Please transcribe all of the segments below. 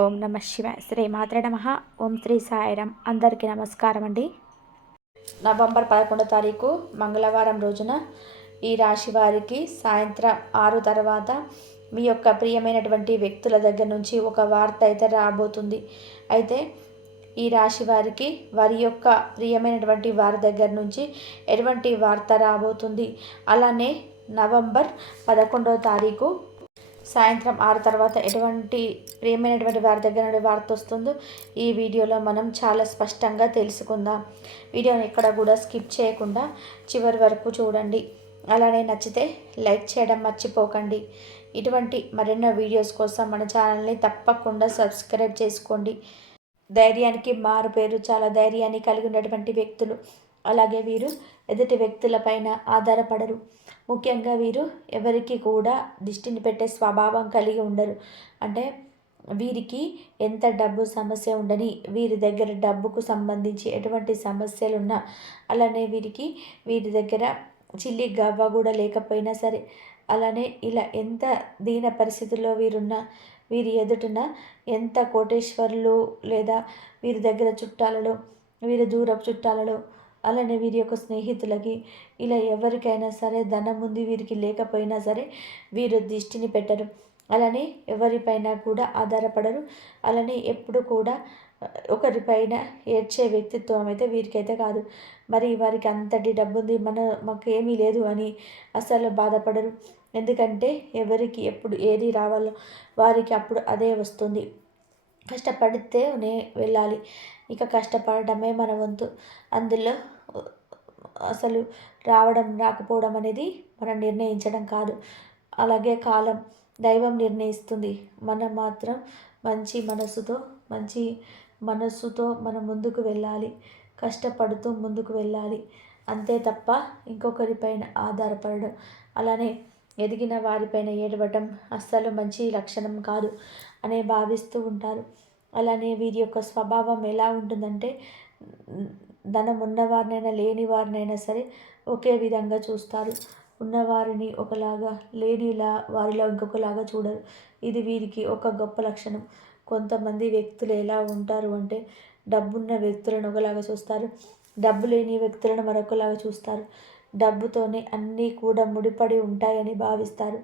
ఓం నమ శివాయ. శ్రీ మాత్రే నమః. ఓం శ్రీ సాయిరాం. అందరికీ నమస్కారం అండి. నవంబర్ 11 తారీఖు మంగళవారం రోజున ఈ రాశి వారికి సాయంత్రం 6 తర్వాత మీ యొక్క ప్రియమైనటువంటి వ్యక్తుల దగ్గర నుంచి ఒక వార్త అయితే రాబోతుంది. అయితే ఈ రాశి వారికి వారి యొక్క ప్రియమైనటువంటి వారి దగ్గర నుంచి ఎటువంటి వార్త రాబోతుంది, అలానే నవంబర్ 11వ తారీఖు సాయంత్రం 6 తర్వాత ఎటువంటి ప్రియమైనటువంటి వారి దగ్గర నుండి వార్త వస్తుందో ఈ వీడియోలో మనం చాలా స్పష్టంగా తెలుసుకుందాం. వీడియోని ఎక్కడ కూడా స్కిప్ చేయకుండా చివరి వరకు చూడండి. అలానే నచ్చితే లైక్ చేయడం మర్చిపోకండి. ఇటువంటి మరెన్నో వీడియోస్ కోసం మన ఛానల్ని తప్పకుండా సబ్స్క్రైబ్ చేసుకోండి. ధైర్యానికి మారు పేరు, చాలా ధైర్యాన్ని కలిగి ఉన్నటువంటి వ్యక్తులు. అలాగే వీరు ఎదుటి వ్యక్తులపైన ఆధారపడరు. ముఖ్యంగా వీరు ఎవరికి కూడా దిష్టిని పెట్టే స్వభావం కలిగి ఉండరు. అంటే వీరికి ఎంత డబ్బు సమస్య ఉండని, వీరి దగ్గర డబ్బుకు సంబంధించి ఎటువంటి సమస్యలున్నా, అలానే వీరి దగ్గర చిల్లి గవ్వ కూడా లేకపోయినా సరే, అలానే ఇలా ఎంత దీన పరిస్థితుల్లో వీరున్నా, వీరి ఎదుటిన ఎంత కోటేశ్వరులు లేదా వీరి దగ్గర చుట్టాలలో, వీరి దూరపు చుట్టాలలో, అలానే వీరి యొక్క స్నేహితులకి ఇలా ఎవరికైనా సరే ధనం ఉంది వీరికి లేకపోయినా సరే వీరు దిష్టిని పెట్టరు. అలానే ఎవరిపైన కూడా ఆధారపడరు. అలానే ఎప్పుడు కూడా ఒకరిపైన ఏడ్చే వ్యక్తిత్వం అయితే వీరికైతే కాదు. మరి వారికి అంతటి డబ్బు ఉంది, మాకు ఏమీ లేదు అని అసలు బాధపడరు. ఎందుకంటే ఎవరికి ఎప్పుడు ఏది రావాలో వారికి అప్పుడు అదే వస్తుంది. కష్టపడితేనే వెళ్ళాలి. ఇక కష్టపడటమే మన వంతు. అందులో అసలు రావడం రాకపోవడం అనేది మనం నిర్ణయించడం కాదు. అలాగే కాలం, దైవం నిర్ణయిస్తుంది. మనం మాత్రం మంచి మనస్సుతో మనం ముందుకు వెళ్ళాలి. కష్టపడుతూ ముందుకు వెళ్ళాలి. అంతే తప్ప ఇంకొకరిపైన ఆధారపడడం, అలానే ఎదిగిన వారిపైన ఏడవటం అస్సలు మంచి లక్షణం కాదు అనే భావిస్తూ ఉంటారు. అలానే వీరి యొక్క స్వభావం ఎలా ఉంటుందంటే, ధనం ఉన్నవారినైనా లేని వారినైనా సరే ఒకే విధంగా చూస్తారు. ఉన్నవారిని ఒకలాగా, లేనిలా వారిలో ఇంకొకలాగా చూడరు. ఇది వీరికి ఒక గొప్ప లక్షణం. కొంతమంది వ్యక్తులు ఎలా ఉంటారు అంటే, డబ్బున్న వ్యక్తులను ఒకలాగా చూస్తారు, డబ్బు లేని వ్యక్తులను మరొకలాగా చూస్తారు. డబ్బుతోనే అన్నీ కూడా ముడిపడి ఉంటాయని భావిస్తారు.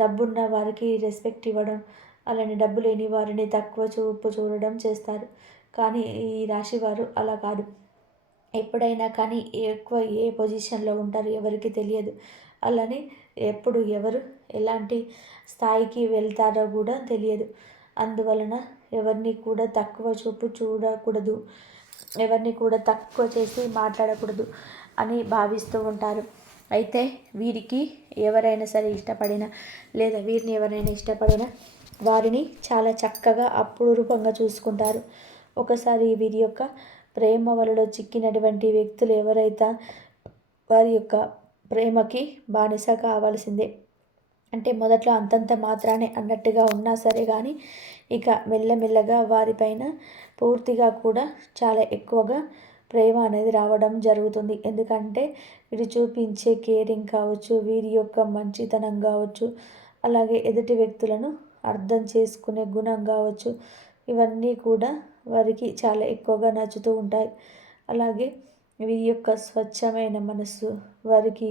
డబ్బున్న వారికి రెస్పెక్ట్ ఇవ్వడం, అలానే డబ్బు లేని వారిని తక్కువ చూపు చూడడం చేస్తారు. కానీ ఈ రాశి వారు అలా కాదు. ఎప్పుడైనా కానీ ఎక్కువ ఏ పొజిషన్లో ఉంటారో ఎవరికి తెలియదు. అలానే ఎప్పుడు ఎవరు ఎలాంటి స్థాయికి వెళ్తారో కూడా తెలియదు. అందువలన ఎవరిని కూడా తక్కువ చూపు చూడకూడదు, ఎవరిని కూడా తక్కువ చేసి మాట్లాడకూడదు అని భావిస్తూ ఉంటారు. అయితే వీరికి ఎవరైనా సరే ఇష్టపడినా, లేదా వీరిని ఎవరైనా ఇష్టపడినా వారిని చాలా చక్కగా అపురూపంగా చూసుకుంటారు. ఒకసారి వీరి యొక్క ప్రేమ వలలో చిక్కినటువంటి వ్యక్తులు ఎవరైతే వారి యొక్క ప్రేమకి బానిస కావాల్సిందే. అంటే మొదట్లో అంతంత మాత్రానే అన్నట్టుగా ఉన్నా సరే కానీ ఇక మెల్లమెల్లగా వారిపైన పూర్తిగా కూడా చాలా ఎక్కువగా ప్రేమ అనేది రావడం జరుగుతుంది. ఎందుకంటే వీరు చూపించే కేరింగ్ కావచ్చు, వీరి యొక్క మంచితనం కావచ్చు, అలాగే ఎదుటి వ్యక్తులను అర్థం చేసుకునే గుణం కావచ్చు, ఇవన్నీ కూడా వారికి చాలా ఎక్కువగా నచ్చుతూ ఉంటాయి. అలాగే వీరి యొక్క స్వచ్ఛమైన మనస్సు వారికి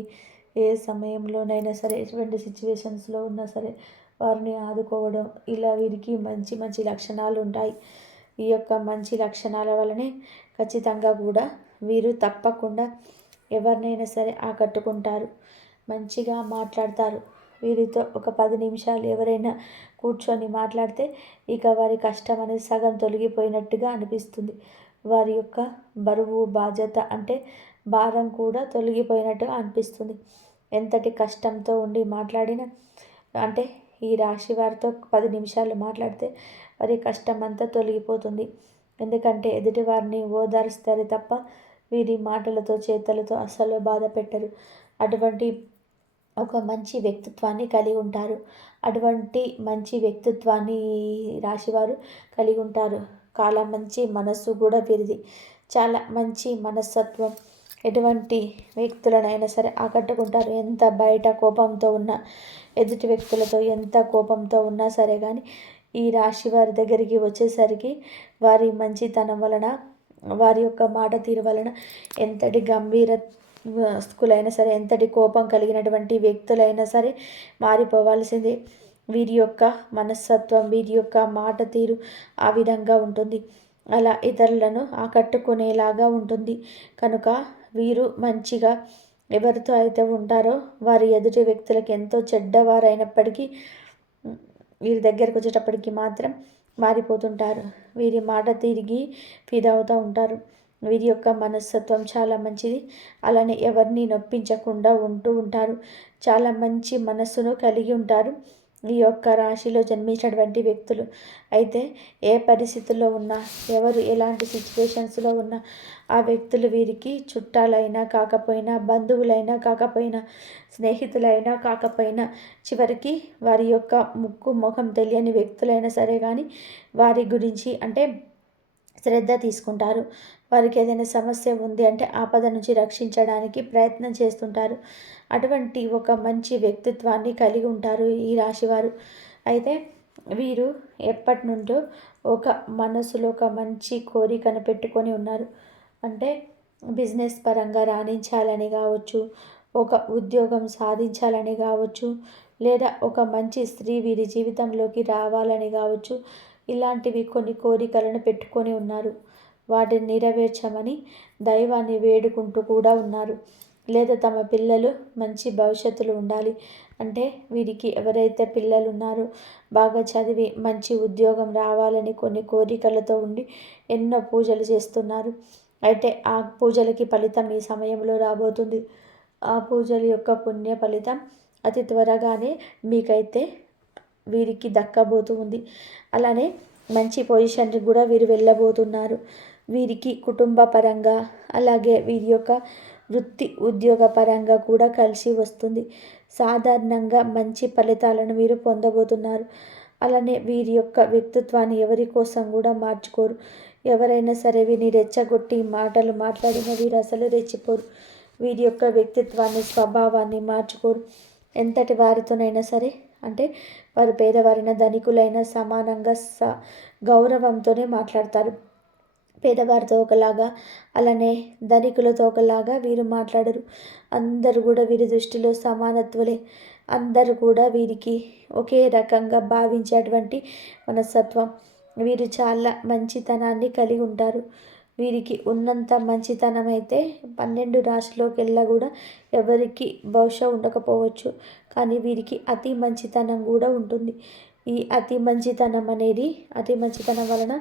ఏ సమయంలోనైనా సరే, ఎటువంటి సిచ్యువేషన్స్లో ఉన్నా సరే వారిని ఆదుకోవడం, ఇలా వీరికి మంచి మంచి లక్షణాలు ఉంటాయి. ఈ యొక్క మంచి లక్షణాల వల్లనే ఖచ్చితంగా కూడా వీరు తప్పకుండా ఎవరినైనా సరే ఆకట్టుకుంటారు. మంచిగా మాట్లాడతారు. వీరితో ఒక 10 నిమిషాలు ఎవరైనా కూర్చొని మాట్లాడితే ఇక వారి కష్టం అనేది సగం తొలగిపోయినట్టుగా అనిపిస్తుంది. వారి యొక్క బరువు బాధ్యత అంటే భారం కూడా తొలగిపోయినట్టుగా అనిపిస్తుంది. ఎంతటి కష్టంతో ఉండి మాట్లాడినా, అంటే ఈ రాశి వారితో 10 నిమిషాలు మాట్లాడితే వారి కష్టం అంతా తొలగిపోతుంది. ఎందుకంటే ఎదుటి వారిని ఓదారుస్తారు తప్ప వీరి మాటలతో చేతలతో అస్సలు బాధ పెట్టరు. అటువంటి ఒక మంచి వ్యక్తిత్వాన్ని కలిగి ఉంటారు. అటువంటి మంచి వ్యక్తిత్వాన్ని రాశివారు కలిగి ఉంటారు. చాలా మంచి మనస్సు కూడా వీరిది. చాలా మంచి మనస్తత్వం. ఎటువంటి వ్యక్తులనైనా సరే ఆకట్టుకుంటారు. ఎంత బయట కోపంతో ఉన్నా, ఎదుటి వ్యక్తులతో ఎంత కోపంతో ఉన్నా సరే కానీ ఈ రాశి వారి దగ్గరికి వచ్చేసరికి వారి మంచితనం వలన, వారి యొక్క మాట తీరు వలన ఎంతటి గంభీరస్తులైనా సరే, ఎంతటి కోపం కలిగినటువంటి వ్యక్తులైనా సరే మారిపోవాల్సిందే. వీరి యొక్క మనస్తత్వం, వీరి యొక్క మాట తీరు ఆ విధంగా ఉంటుంది. అలా ఇతరులను ఆకట్టుకునేలాగా ఉంటుంది. కనుక వీరు మంచిగా ఎవరితో అయితే ఉంటారో వారి ఎదుటి వ్యక్తులకు ఎంతో చెడ్డవారైనప్పటికీ వీరి దగ్గరకు వచ్చేటప్పటికి మాత్రం మారిపోతుంటారు. వీరి మాట తిరిగి ఫిదా అవుతూ ఉంటారు. వీరి యొక్క మనస్తత్వం చాలా మంచిది. అలానే ఎవరిని నొప్పించకుండా ఉంటూ ఉంటారు. చాలా మంచి మనస్సును కలిగి ఉంటారు ఈ యొక్క రాశిలో జన్మించినటువంటి వ్యక్తులు. అయితే ఏ పరిస్థితుల్లో ఉన్నా, ఎవరు ఎలాంటి సిచ్యువేషన్స్లో ఉన్నా ఆ వ్యక్తులు వీరికి చుట్టాలైనా కాకపోయినా, బంధువులైనా కాకపోయినా, స్నేహితులైనా కాకపోయినా, చివరికి వారి యొక్క ముక్కు ముఖం తెలియని వ్యక్తులైనా సరే కానీ వారి గురించి అంటే శ్రద్ధ తీసుకుంటారు. వారికి ఏదైనా సమస్య ఉంది అంటే ఆపద నుంచి రక్షించడానికి ప్రయత్నం చేస్తుంటారు. అటువంటి ఒక మంచి వ్యక్తిత్వాన్ని కలిగి ఉంటారు ఈ రాశివారు. అయితే వీరు ఎప్పటి నుండో ఒక మనసులో ఒక మంచి కోరికను పెట్టుకొని ఉన్నారు. అంటే బిజినెస్ పరంగా రాణించాలని కావచ్చు, ఒక ఉద్యోగం సాధించాలని కావచ్చు, లేదా ఒక మంచి స్త్రీ వీరి జీవితంలోకి రావాలని కావచ్చు, ఇలాంటివి కొన్ని కోరికలను పెట్టుకొని ఉన్నారు. వాటిని నెరవేర్చమని దైవాన్ని వేడుకుంటూ కూడా ఉన్నారు. లేదా తమ పిల్లలు మంచి భవిష్యత్తులో ఉండాలి అంటే వీరికి ఎవరైతే పిల్లలు ఉన్నారో బాగా చదివి మంచి ఉద్యోగం రావాలని కొన్ని కోరికలతో ఉండి ఎన్నో పూజలు చేస్తున్నారు. అయితే ఆ పూజలకి ఫలితం ఈ సమయంలో రాబోతుంది. ఆ పూజల యొక్క పుణ్య ఫలితం అతి త్వరగానే మీకైతే వీరికి దక్కబోతూ ఉంది. అలానే మంచి పొజిషన్కి కూడా వీరు వెళ్ళబోతున్నారు. వీరికి కుటుంబ పరంగా అలాగే వీరి యొక్క వృత్తి ఉద్యోగ పరంగా కూడా కలిసి వస్తుంది. సాధారణంగా మంచి ఫలితాలను వీరు పొందబోతున్నారు. అలానే వీరి యొక్క వ్యక్తిత్వాన్ని ఎవరి కోసం కూడా మార్చుకోరు. ఎవరైనా సరే వీరిని రెచ్చగొట్టి మాటలు మాట్లాడిన వీరు అసలు రెచ్చిపోరు. వీరి యొక్క వ్యక్తిత్వాన్ని, స్వభావాన్ని మార్చుకోరు. ఎంతటి వారితోనైనా సరే అంటే వారు పేదవారైన ధనికులైన సమానంగా గౌరవంతోనే మాట్లాడతారు. పేదవారితో ఒకలాగా అలానే ధనికులతో ఒకలాగా వీరు మాట్లాడరు. అందరూ కూడా వీరి దృష్టిలో సమానత్వలే. అందరూ కూడా వీరికి ఒకే రకంగా భావించేటువంటి మనస్తత్వం. వీరు చాలా మంచితనాన్ని కలిగి ఉంటారు. వీరికి ఉన్నంత మంచితనం అయితే 12 రాశిలోకి వెళ్ళా కూడా ఎవరికి బహుశా ఉండకపోవచ్చు. కానీ వీరికి అతి మంచితనం కూడా ఉంటుంది. ఈ అతి మంచితనం వలన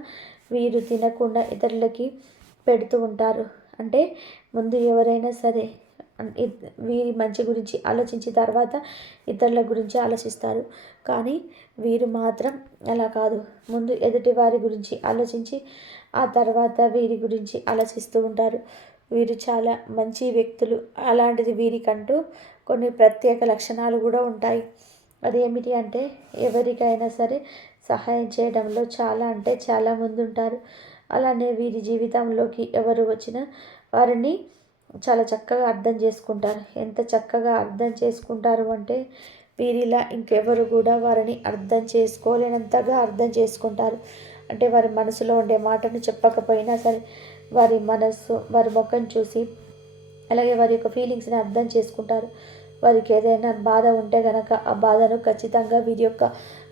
వీరు తినకుండా ఇతరులకి పెడుతూ ఉంటారు. అంటే ముందు ఎవరైనా సరే వీరి మంచి గురించి ఆలోచించిన తర్వాత ఇతరుల గురించి ఆలోచిస్తారు. కానీ వీరు మాత్రం అలా కాదు. ముందు ఎదుటి వారి గురించి ఆలోచించి ఆ తర్వాత వీరి గురించి ఆలోచిస్తూ ఉంటారు. వీరు చాలా మంచి వ్యక్తులు. అలాంటిది వీరికంటూ కొన్ని ప్రత్యేక లక్షణాలు కూడా ఉంటాయి. అదేమిటి అంటే ఎవరికైనా సరే సహాయం చేయడంలో చాలా ముందుంటారు. అలానే వీరి జీవితంలోకి ఎవరు వచ్చినా వారిని చాలా చక్కగా అర్థం చేసుకుంటారు. ఎంత చక్కగా అర్థం చేసుకుంటారు అంటే వీరిలా ఇంకెవరు కూడా వారిని అర్థం చేసుకోలేనంతగా అర్థం చేసుకుంటారు. అంటే వారి మనసులో ఉండే మాటను చెప్పకపోయినా సరే వారి మనస్సు, వారి ముఖం చూసి అలాగే వారి యొక్క ఫీలింగ్స్ని అర్థం చేసుకుంటారు. వారికి ఏదైనా బాధ ఉంటే కనుక ఆ బాధను ఖచ్చితంగా వీరి యొక్క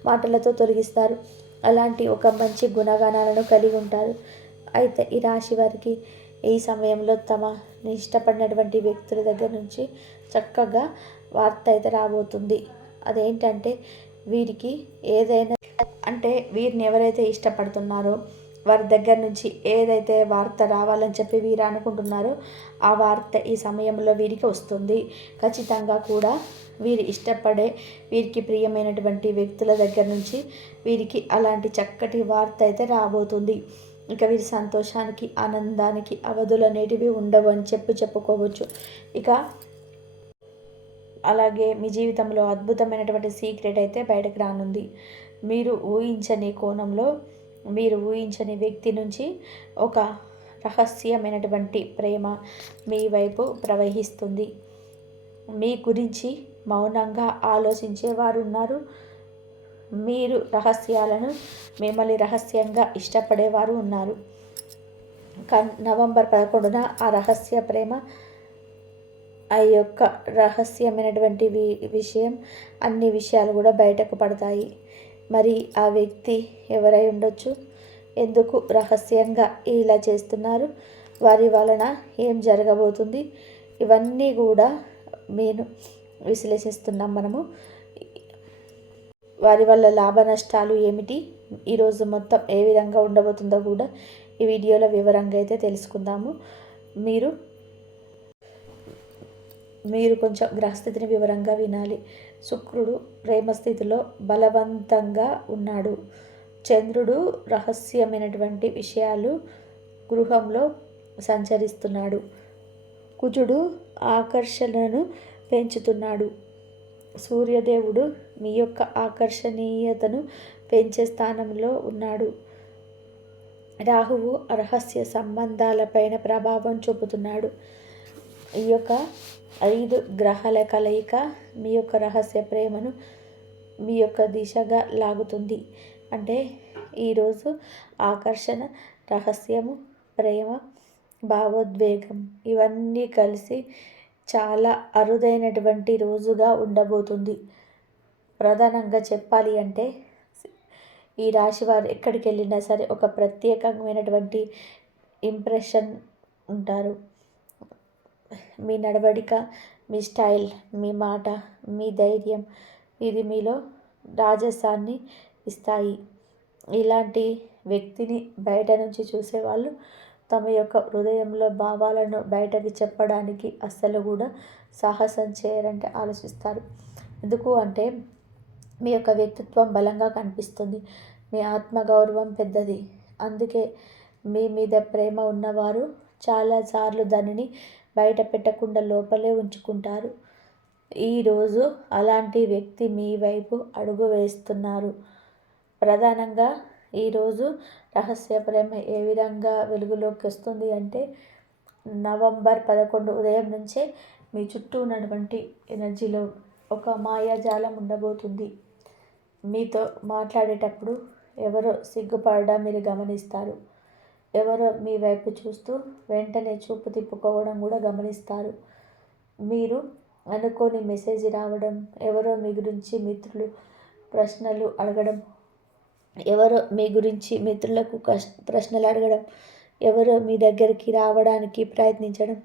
మాటలతో తొలగిస్తారు. అలాంటి ఒక మంచి గుణగణాలను కలిగి ఉంటారు. అయితే ఈ రాశి వారికి ఈ సమయంలో తమ ఇష్టపడినటువంటి వ్యక్తుల దగ్గర నుంచి చక్కగా వార్త అయితే రాబోతుంది. అదేంటంటే వీరికి ఏదైనా అంటే వీరిని ఎవరైతే ఇష్టపడుతున్నారో వారి దగ్గర నుంచి ఏదైతే వార్త రావాలని చెప్పి వీరు అనుకుంటున్నారో ఆ వార్త ఈ సమయంలో వీరికి వస్తుంది. ఖచ్చితంగా కూడా వీరు ఇష్టపడే వీరికి ప్రియమైనటువంటి వ్యక్తుల దగ్గర నుంచి వీరికి అలాంటి చక్కటి వార్త అయితే రాబోతుంది. ఇక వీరి సంతోషానికి, ఆనందానికి అవధులు అనేటివి ఉండవు అని చెప్పుకోవచ్చు. ఇక అలాగే మీ జీవితంలో అద్భుతమైనటువంటి సీక్రెట్ అయితే బయటకు రానుంది. మీరు ఊహించని కోణంలో, మీరు ఊహించని వ్యక్తి నుంచి ఒక రహస్యమైనటువంటి ప్రేమ మీ వైపు ప్రవహిస్తుంది. మీ గురించి మౌనంగా ఆలోచించేవారు ఉన్నారు. మీరు రహస్యాలను మిమ్మల్ని రహస్యంగా ఇష్టపడేవారు ఉన్నారు. నవంబర్ 11న ఆ రహస్య ప్రేమ, ఆ యొక్క రహస్యమైనటువంటి విషయం, అన్ని విషయాలు కూడా బయటకు పడతాయి. మరి ఆ వ్యక్తి ఎవరై ఉండొచ్చు? ఎందుకు రహస్యంగా ఇలా చేస్తున్నారు? వారి వలన ఏం జరగబోతుంది? ఇవన్నీ కూడా నేను విశ్లేషిస్తున్నాం మనము. వారి వల్ల లాభ నష్టాలు ఏమిటి, ఈరోజు మొత్తం ఏ విధంగా ఉండబోతుందో కూడా ఈ వీడియోలో వివరంగా అయితే తెలుసుకుందాము. మీరు కొంచెం గ్రహస్థితిని వివరంగా వినాలి. శుక్రుడు ప్రేమ స్థితిలో బలవంతంగా ఉన్నాడు. చంద్రుడు రహస్యమైనటువంటి విషయాలు గృహంలో సంచరిస్తున్నాడు. కుజుడు ఆకర్షణను పెంచుతున్నాడు. సూర్యదేవుడు మీ యొక్క ఆకర్షణీయతను పెంచే స్థానంలో ఉన్నాడు. రాహువు రహస్య సంబంధాలపైన ప్రభావం చూపుతున్నాడు. ఈ యొక్క 5 గ్రహాల కలయిక మీ యొక్క రహస్య ప్రేమను మీ యొక్క దిశగా లాగుతుంది. అంటే ఈరోజు ఆకర్షణ, రహస్యము, ప్రేమ, భావోద్వేగం ఇవన్నీ కలిసి చాలా అరుదైనటువంటి రోజుగా ఉండబోతుంది. ప్రధానంగా చెప్పాలి అంటే ఈ రాశి వారు ఎక్కడికి వెళ్ళినా సరే ఒక ప్రత్యేకమైనటువంటి ఇంప్రెషన్ ఉంటారు. మీ నడవడిక, మీ స్టైల్, మీ మాట, మీ ధైర్యం ఇది మీలో రాజసాన్ని ఇస్తాయి. ఇలాంటి వ్యక్తిని బయట నుంచి చూసేవాళ్ళు తమ యొక్క హృదయంలో భావాలను బయటకి చెప్పడానికి అస్సలు కూడా సాహసం చేయరంటే ఆలోచిస్తారు. ఎందుకు అంటే మీ యొక్క వ్యక్తిత్వం బలంగా కనిపిస్తుంది. మీ ఆత్మగౌరవం పెద్దది. అందుకే మీ మీద ప్రేమ ఉన్నవారు చాలాసార్లు దానిని బయట పెట్టకుండా లోపలే ఉంచుకుంటారు. ఈరోజు అలాంటి వ్యక్తి మీ వైపు అడుగు వేస్తున్నారు. ప్రధానంగా ఈరోజు రహస్య ప్రేమ ఏ విధంగా వెలుగులోకి వస్తుంది అంటే నవంబర్ 11 ఉదయం నుంచే మీ చుట్టూ ఉన్నటువంటి ఎనర్జీలో ఒక మాయాజాలం ఉండబోతుంది. మీతో మాట్లాడేటప్పుడు ఎవరో సిగ్గుపడడం మీరు గమనిస్తారు. ఎవరో మీ వైపు చూస్తూ వెంటనే చూపు తిప్పుకోవడం కూడా గమనిస్తారు. మీరు అనుకోని మెసేజ్ రావడం, ఎవరో మీ గురించి మిత్రులు ప్రశ్నలు అడగడం, ఎవరో మీ గురించి మిత్రులకు ప్రశ్నలు అడగడం, ఎవరో మీ దగ్గరికి రావడానికి ప్రయత్నించడం,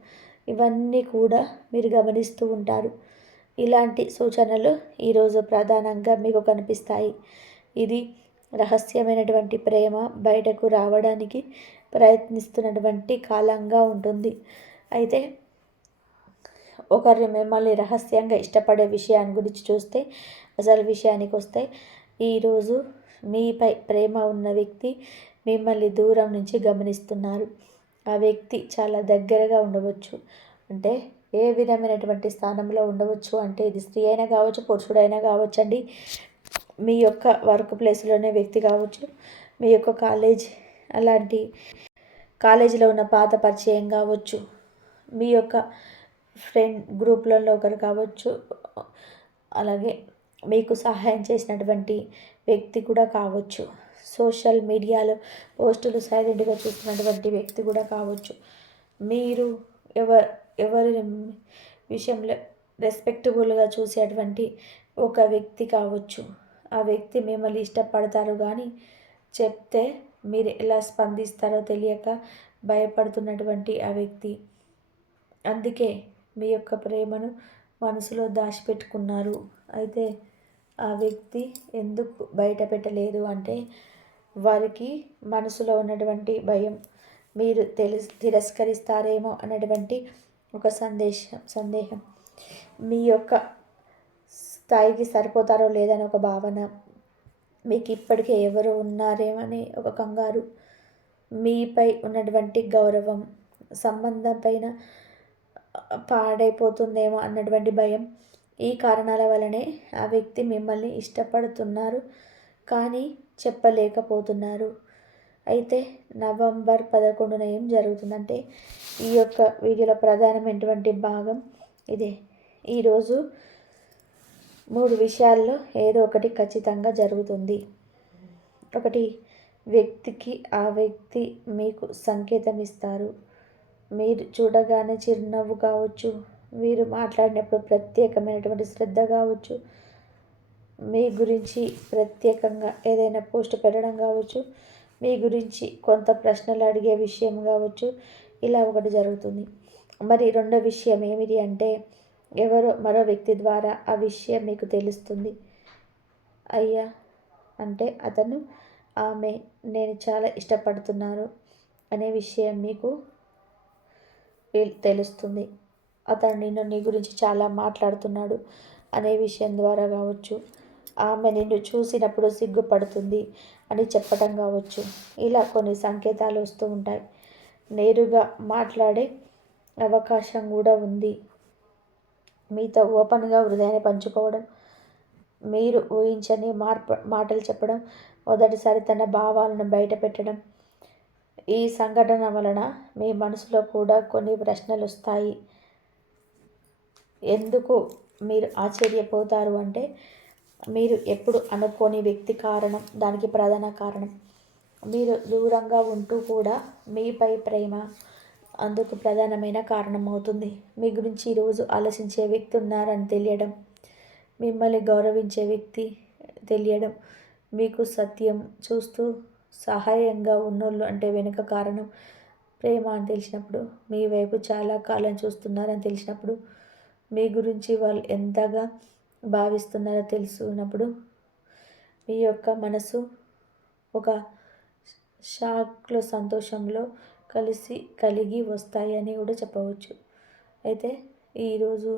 ఇవన్నీ కూడా మీరు గమనిస్తూ ఉంటారు. ఇలాంటి సూచనలు ఈరోజు ప్రధానంగా మీకు కనిపిస్తాయి. ఇది రహస్యమైనటువంటి ప్రేమ బయటకు రావడానికి ప్రయత్నిస్తున్నటువంటి కాలంగా ఉంటుంది. అయితే ఒకరిని మిమ్మల్ని రహస్యంగా ఇష్టపడే విషయాన్ని గురించి చూస్తే, అసలు విషయానికి వస్తే, ఈరోజు మీపై ప్రేమ ఉన్న వ్యక్తి మిమ్మల్ని దూరం నుంచి గమనిస్తున్నారు. ఆ వ్యక్తి చాలా దగ్గరగా ఉండవచ్చు. అంటే ఏ విధమైనటువంటి స్థానంలో ఉండవచ్చు అంటే ఇది స్త్రీ అయినా కావచ్చు, పురుషుడైనా కావచ్చండి. మీ యొక్క వర్క్ ప్లేస్లోనే వ్యక్తి కావచ్చు, మీ యొక్క అలాంటి కాలేజీలో ఉన్న పాత పరిచయం కావచ్చు, మీ యొక్క ఫ్రెండ్ గ్రూప్లలో ఒకరు కావచ్చు, అలాగే మీకు సహాయం చేసినటువంటి వ్యక్తి కూడా కావచ్చు, సోషల్ మీడియాలో పోస్టులు సైలెంట్గా చూస్తున్నటువంటి వ్యక్తి కూడా కావచ్చు, మీరు ఎవరి విషయంలో రెస్పెక్టబుల్గా చూసేటువంటి ఒక వ్యక్తి కావచ్చు. ఆ వ్యక్తి మిమ్మల్ని ఇష్టపడతారు కానీ చెప్తే మీరు ఎలా స్పందిస్తారో తెలియక భయపడుతున్నటువంటి ఆ వ్యక్తి. అందుకే మీ యొక్క ప్రేమను మనసులో దాచిపెట్టుకున్నారు. అయితే ఆ వ్యక్తి ఎందుకు బయట పెట్టలేదు అంటే వారికి మనసులో ఉన్నటువంటి భయం, మీరు తిరస్కరిస్తారేమో అన్నటువంటి ఒక సందేహం, మీ యొక్క స్థాయికి సరిపోతారో లేదని ఒక భావన, మీకు ఇప్పటికే ఎవరు ఉన్నారేమని ఒక కంగారు, మీపై ఉన్నటువంటి గౌరవం, సంబంధం పైన పాడైపోతుందేమో అన్నటువంటి భయం, ఈ కారణాల వలనే ఆ వ్యక్తి మిమ్మల్ని ఇష్టపడుతున్నారు కానీ చెప్పలేకపోతున్నారు. అయితే నవంబర్ 11న ఏం జరుగుతుందంటే ఈ యొక్క వీడియోలో ప్రధానమైనటువంటి భాగం ఇదే. ఈరోజు 3 విషయాల్లో ఏదో ఒకటి ఖచ్చితంగా జరుగుతుంది. ఒకటి, ఆ వ్యక్తి మీకు సంకేతం ఇస్తారు. మీరు చూడగానే చిరునవ్వు కావచ్చు, వీరు మాట్లాడినప్పుడు ప్రత్యేకమైనటువంటి శ్రద్ధ కావచ్చు, మీ గురించి ప్రత్యేకంగా ఏదైనా పోస్ట్ పెట్టడం కావచ్చు, మీ గురించి కొంత ప్రశ్నలు అడిగే విషయం కావచ్చు, ఇలా ఒకటి జరుగుతుంది. మరి రెండో విషయం ఏమిటి అంటే, ఎవరో మరో వ్యక్తి ద్వారా ఆ విషయం మీకు తెలుస్తుంది. అయ్యా అంటే అతను, ఆమె నేను చాలా ఇష్టపడుతున్నారు అనే విషయం మీకు తెలుస్తుంది. అతను నీ గురించి చాలా మాట్లాడుతున్నాడు అనే విషయం ద్వారా కావచ్చు, ఆమె నిన్ను చూసినప్పుడు సిగ్గుపడుతుంది అని చెప్పటం కావచ్చు. ఇలా కొన్ని సంకేతాలు వస్తూ ఉంటాయి. నేరుగా మాట్లాడే అవకాశం కూడా ఉంది. మీతో ఓపెన్గా హృదయాన్ని పంచుకోవడం, మీరు ఊహించని మాటలు చెప్పడం, మొదటిసారి తన భావాలను బయట పెట్టడం. ఈ సంఘటన వలన మీ మనసులో కూడా కొన్ని ప్రశ్నలు వస్తాయి. ఎందుకు మీరు ఆశ్చర్యపోతారు అంటే, మీరు ఎప్పుడు అనుకోని వ్యక్తి కారణం, దానికి ప్రధాన కారణం. మీరు దూరంగా ఉంటూ కూడా మీపై ప్రేమ అందుకు ప్రధానమైన కారణం అవుతుంది. మీ గురించి ఈరోజు ఆలోచించే వ్యక్తి ఉన్నారని తెలియడం, మిమ్మల్ని గౌరవించే వ్యక్తి తెలియడం, మీకు సత్యం చూస్తూ సహాయంగా ఉన్నోళ్ళు అంటే వెనుక కారణం, ప్రేమ అని తెలిసినప్పుడు, మీ వైపు చాలా కాలం చూస్తున్నారని తెలిసినప్పుడు, మీ గురించి వాళ్ళు ఎంతగా భావిస్తున్నారో తెలుసుకున్నప్పుడు, మీ యొక్క మనసు ఒక షాక్లో సంతోషంలో కలిగి వస్తాయి అని కూడా చెప్పవచ్చు. అయితే ఈరోజు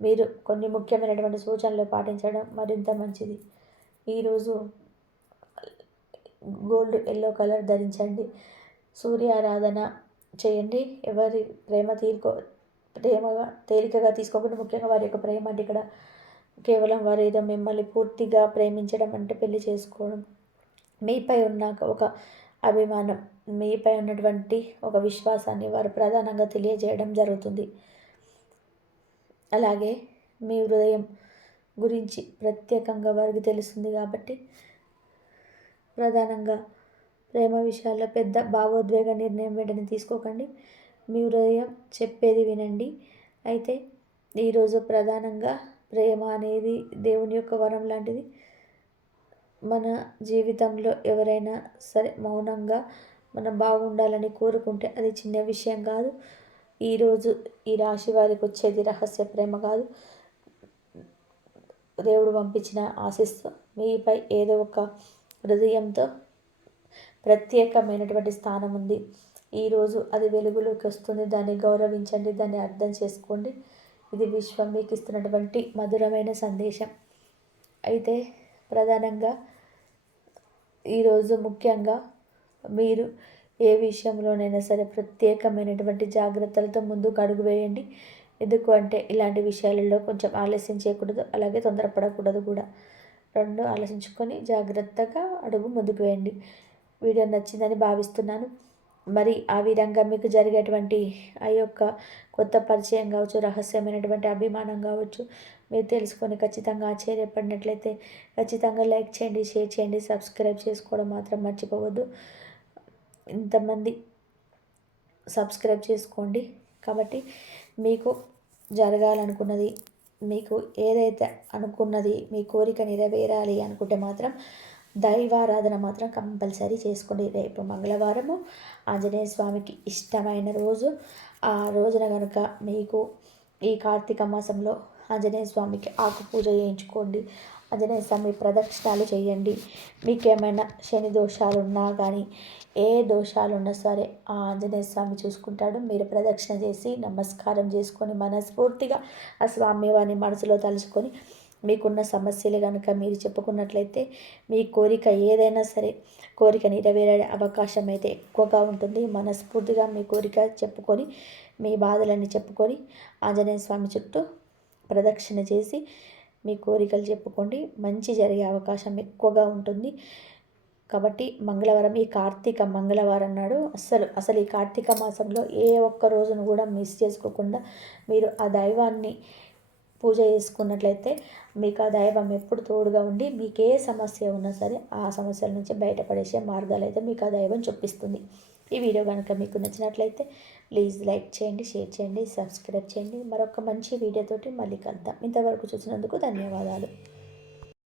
మీరు కొన్ని ముఖ్యమైనటువంటి సూచనలు పాటించడం మరింత మంచిది. ఈరోజు గోల్డ్ ఎల్లో కలర్ ధరించండి. సూర్యారాధన చేయండి. ఎవరి ప్రేమగా తేలికగా తీసుకోకుండా, ముఖ్యంగా వారి యొక్క ప్రేమ అంటే ఇక్కడ కేవలం వారు ఏదో మిమ్మల్ని పూర్తిగా ప్రేమించడం అంటే పెళ్లి చేసుకోవడం, మీపై ఉన్న ఒక అభిమానం, మీపై ఉన్నటువంటి ఒక విశ్వాసాన్ని వారు ప్రధానంగా తెలియజేయడం జరుగుతుంది. అలాగే మీ హృదయం గురించి ప్రత్యేకంగా వారికి తెలుస్తుంది కాబట్టి, ప్రధానంగా ప్రేమ విషయాల్లో పెద్ద భావోద్వేగ నిర్ణయం వెంటనే తీసుకోకండి. మీ హృదయం చెప్పేది వినండి. అయితే ఈరోజు ప్రధానంగా ప్రేమ అనేది దేవుని యొక్క వరం లాంటిది. మన జీవితంలో ఎవరైనా సరే మౌనంగా మనం బాగుండాలని కోరుకుంటే అది చిన్న విషయం కాదు. ఈరోజు ఈ రాశి వారికి వచ్చేది రహస్య ప్రేమ కాదు, దేవుడు పంపించిన ఆశీస్సు. మీపై ఏదో ఒక హృదయంతో ప్రత్యేకమైనటువంటి స్థానం ఉంది. ఈరోజు అది వెలుగులోకి వస్తుంది. దాన్ని గౌరవించండి, దాన్ని అర్థం చేసుకోండి. ఇది విశ్వం మీకు ఇస్తున్నటువంటి మధురమైన సందేశం. అయితే ప్రధానంగా ఈరోజు ముఖ్యంగా మీరు ఏ విషయంలోనైనా సరే ప్రత్యేకమైనటువంటి జాగ్రత్తలతో ముందుకు అడుగు వేయండి. ఎందుకు అంటే ఇలాంటి విషయాలలో కొంచెం ఆలస్యం చేయకూడదు, అలాగే తొందరపడకూడదు కూడా. రెండు ఆలోచించుకొని జాగ్రత్తగా అడుగు ముందుకు వేయండి. వీడియో నచ్చిందని భావిస్తున్నాను. మరి ఆ విధంగా మీకు జరిగేటువంటి ఆ యొక్క కొత్త పరిచయం కావచ్చు, రహస్యమైనటువంటి అభిమానం కావచ్చు, మీరు తెలుసుకొని ఖచ్చితంగా ఆశ్చర్యపడినట్లయితే ఖచ్చితంగా లైక్ చేయండి, షేర్ చేయండి, సబ్స్క్రైబ్ చేసుకోవడం మాత్రం మర్చిపోవద్దు. ఇంతమంది సబ్స్క్రైబ్ చేసుకోండి. కాబట్టి మీకు జరగాలనుకున్నది, మీకు ఏదైతే అనుకున్నది, మీ కోరిక నెరవేరాలి అనుకుంటే మాత్రం దైవారాధన మాత్రం కంపల్సరీ చేసుకోండి. రేపు మంగళవారము ఆంజనేయ స్వామికి ఇష్టమైన రోజు. ఆ రోజున కనుక మీకు ఈ కార్తీక మాసంలో ఆంజనేయ స్వామికి ఆకు పూజ చేయించుకోండి. ఆంజనేయ స్వామి ప్రదక్షిణాలు చేయండి. మీకేమైనా శని దోషాలు ఉన్నా కానీ, ఏ దోషాలు ఉన్నా సరే ఆ ఆంజనేయ స్వామి చూసుకుంటాడు. మీరు ప్రదక్షిణ చేసి నమస్కారం చేసుకొని మనస్ఫూర్తిగా ఆ స్వామి వారిని మనసులో తలుచుకొని మీకున్న సమస్యలు కనుక మీరు చెప్పుకున్నట్లయితే మీ కోరిక ఏదైనా సరే కోరిక నెరవేరే అవకాశం అయితే ఎక్కువగా ఉంటుంది. మనస్ఫూర్తిగా మీ కోరిక చెప్పుకొని, మీ బాధలన్నీ చెప్పుకొని ఆంజనేయ స్వామి చుట్టూ ప్రదక్షిణ చేసి మీ కోరికలు చెప్పుకోండి. మంచి జరిగే అవకాశం ఎక్కువగా ఉంటుంది. కాబట్టి మంగళవారం, ఈ కార్తీక మంగళవారం నాడు అసలు ఈ కార్తీక మాసంలో ఏ ఒక్క రోజును కూడా మిస్ చేసుకోకుండా మీరు ఆ దైవాన్ని పూజ చేసుకున్నట్లయితే మీకు ఆ దైవం ఎప్పుడు తోడుగా ఉండి మీకు ఏ సమస్య ఉన్నా సరే ఆ సమస్యల నుంచి బయటపడేసే మార్గాలు అయితే మీకు ఆ దైవం చూపిస్తుంది. ఈ వీడియో కనుక మీకు నచ్చినట్లయితే ప్లీజ్ లైక్ చేయండి, షేర్ చేయండి, సబ్స్క్రైబ్ చేయండి. మరొక మంచి వీడియోతోటి మళ్ళీ కలుద్దాం. ఇంతవరకు చూసినందుకు ధన్యవాదాలు.